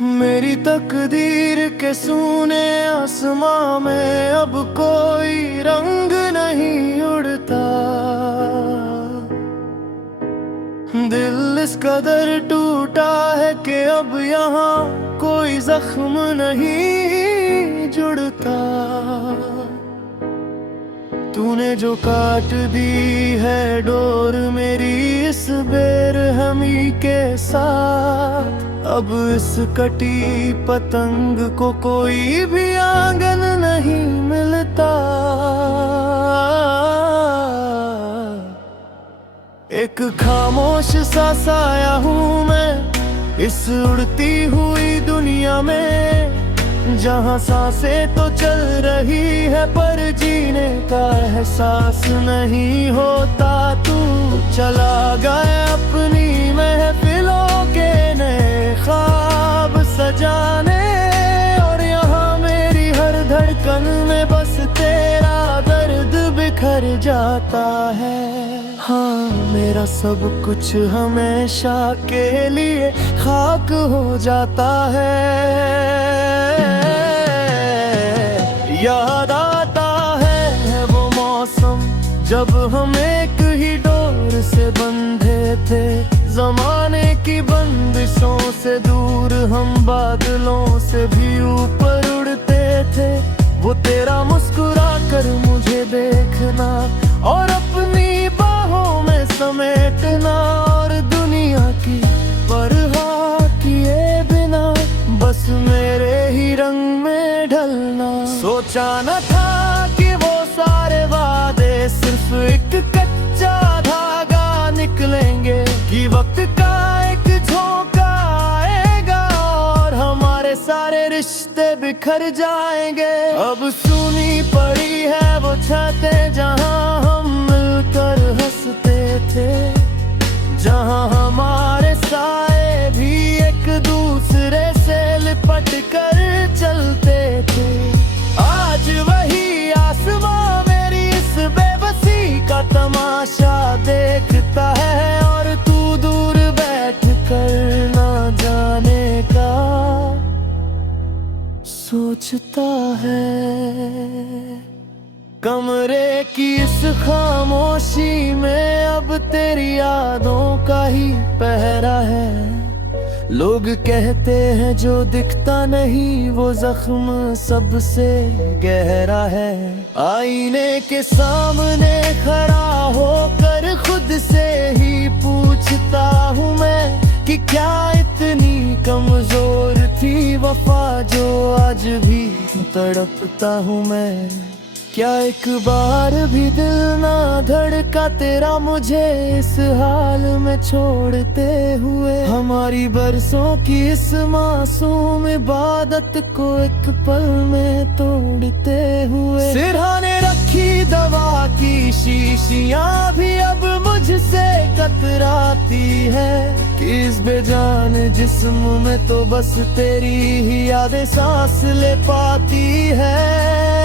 मेरी तकदीर के सूने आसमां में अब कोई रंग नहीं उड़ता। दिल इस कदर टूटा है कि अब यहाँ कोई जख्म नहीं जुड़ता। तूने जो काट दी है डोर मेरी इस बेरहमी के साथ, अब इस कटी पतंग को कोई भी आंगन नहीं मिलता। एक खामोश सा साया हूँ मैं इस उड़ती हुई दुनिया में, जहाँ सांसें तो चल रही है पर जीने का एहसास नहीं होता। तू चला गया अपनी महफिलों के नए ख्वाब सजाने, और यहाँ मेरी हर धड़कन में बस तेरा दर्द बिखर जाता है। हाँ, मेरा सब कुछ हमेशा के लिए खाक हो जाता है। याद आता है वो मौसम जब हम एक ही डोर से बंधे थे, जमाने की बंदिशों से दूर हम बादलों से भी ऊपर उड़ते थे। वो तेरा मुस्कुरा कर मुझे देखना और अपनी बाहों में समेटना, और दुनिया की परवाह किए बिना बस मेरे ही रंग में ढलना। सोचा न था कि वो सारे वादे सिर्फ एक कच्चा धागा निकलेंगे, कि वक्त का एक झोंका आएगा और हमारे सारे रिश्ते बिखर जाएंगे। अब सुनी पड़ी है वो छतें जहां हम मिलकर हंसते थे, जहां हमारे साए भी एक दूसरे से लिपट कर चलते थे। आज वही आसमां मेरी इस बेबसी का तमाशा देखता है, और तू दूर बैठ कर ना जाने का सोचता है। कमरे की इस खामोशी में अब तेरी यादों का ही पहरा है। लोग कहते हैं जो दिखता नहीं वो जख्म सबसे गहरा है। आईने के सामने खड़ा होकर खुद से ही पूछता हूँ मैं कि क्या इतनी कमजोर थी वफा जो आज भी तड़पता हूँ मैं। क्या एक बार भी दिल ना धड़का तेरा मुझे इस हाल में छोड़ते हुए। हमारी बरसों की इस मासूम इबादत को एक पल में तोड़ते हुए। सिरहाने रखी दवा की शीशियां भी अब मुझसे कतराती है, कि इस बेजान जिस्म में तो बस तेरी ही यादें सांस ले पाती है।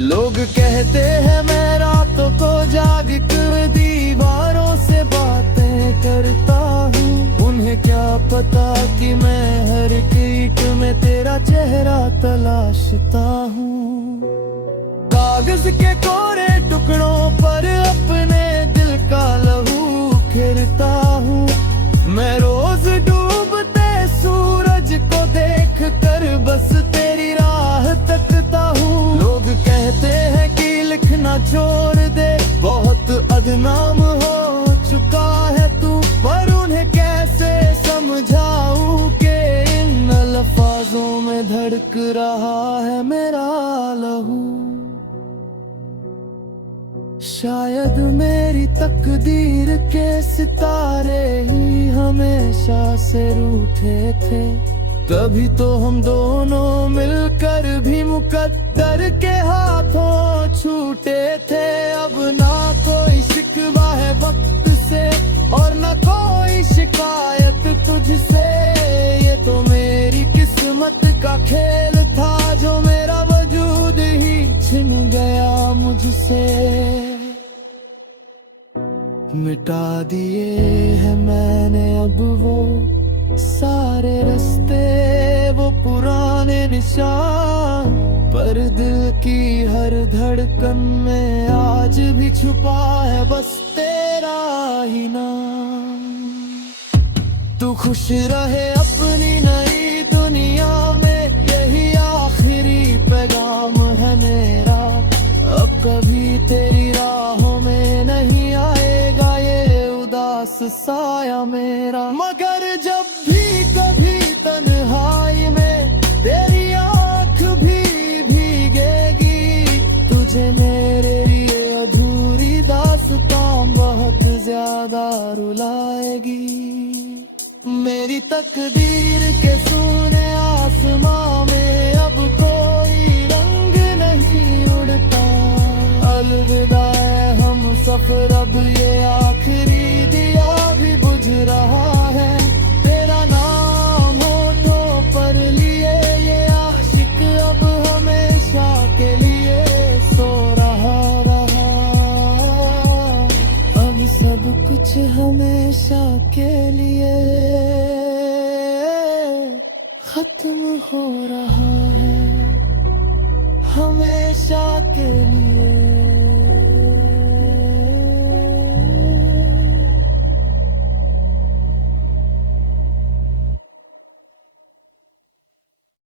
लोग कहते हैं मैं रातों को जाग कर दीवारों से बातें करता हूँ। उन्हें क्या पता कि मैं हर कीट में तेरा चेहरा तलाशता हूँ। कागज के कोरे टुकड़ों पर अपने दिल का लहू खिरता हूँ। मैं रोज डूबते सूरज को देख कर बस तेरी राह तकता हूँ। लोग कहते हैं कि लिखना छोड़ दे, बहुत बदनाम हो चुका है तू, पर उन्हें कैसे समझाऊं कि इन अल्फाजों में धड़क रहा है मेरा लहू। शायद मेरी तकदीर के सितारे ही हमेशा से रूठे थे, तभी तो हम दोनों मिलकर भी मुकद्दर के हाथों छूटे थे। अब ना कोई शिकवा है वक्त से और ना कोई शिकायत तुझसे, ये तो मेरी किस्मत का खेल था जो मेरा वजूद ही छिन गया मुझसे। मिटा दिए हैं मैंने अब वो सारे रास्ते, वो पुराने निशान, पर दिल की हर धड़कन में आज भी छुपा है बस तेरा ही नाम। तू खुश रहे अपनी नई दुनिया में, यही आखिरी पैगाम है मेरा। अब कभी तेरी राहों में नहीं आएगा ये उदास साया मेरा, मगर जब भी कभी तन्हाई में तेरी आँख भी भीगेगी, तुझे मेरे लिए अधूरी दास्तां बहुत ज्यादा रुलाएगी। मेरी तकदीर के सूने आसमां में अब कोई रंग नहीं उड़ता, अलविदा है हम सफर, अब ये आखिरी दिया भी बुझ रहा है। तेरा नाम होठों पर लिए ये आशिक अब हमेशा के लिए सो रहा, अब सब कुछ हमेशा के लिए खत्म हो रहा है, हमेशा के लिए।